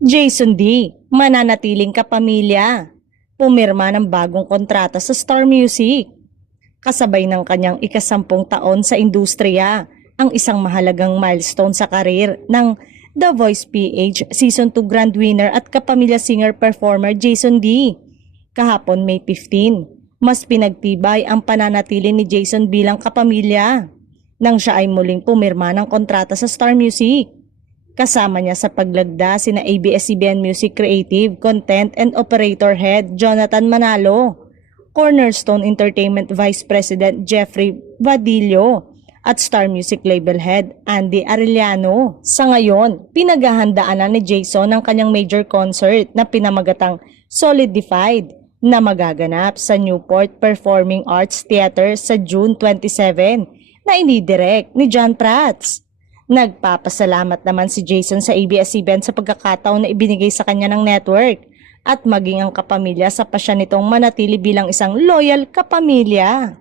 Jason D, mananatiling kapamilya. Pumirma ng bagong kontrata sa Star Music. Kasabay ng kanyang ika-10 taon sa industriya, ang isang mahalagang milestone sa karir ng The Voice PH Season 2 Grand Winner at kapamilya singer-performer Jason D. Kahapon May 15, mas pinagtibay ang pananatili ni Jason bilang kapamilya nang siya ay muling pumirma ng kontrata sa Star Music. Kasama niya sa paglagda sina ABS-CBN Music Creative, Content and Operator Head Jonathan Manalo, Cornerstone Entertainment Vice President Jeffrey Vadillo, at Star Music Label Head Andy Arellano. Sa ngayon, pinaghahandaan na ni Jason ang kanyang major concert na pinamagatang Solidified na magaganap sa Newport Performing Arts Theater sa June 27 na inidirect ni John Prats. Nagpapasalamat naman si Jason sa ABS-CBN sa pagkakataon na ibinigay sa kanya ng network at maging ang kapamilya sa pasya nitong manatili bilang isang loyal kapamilya.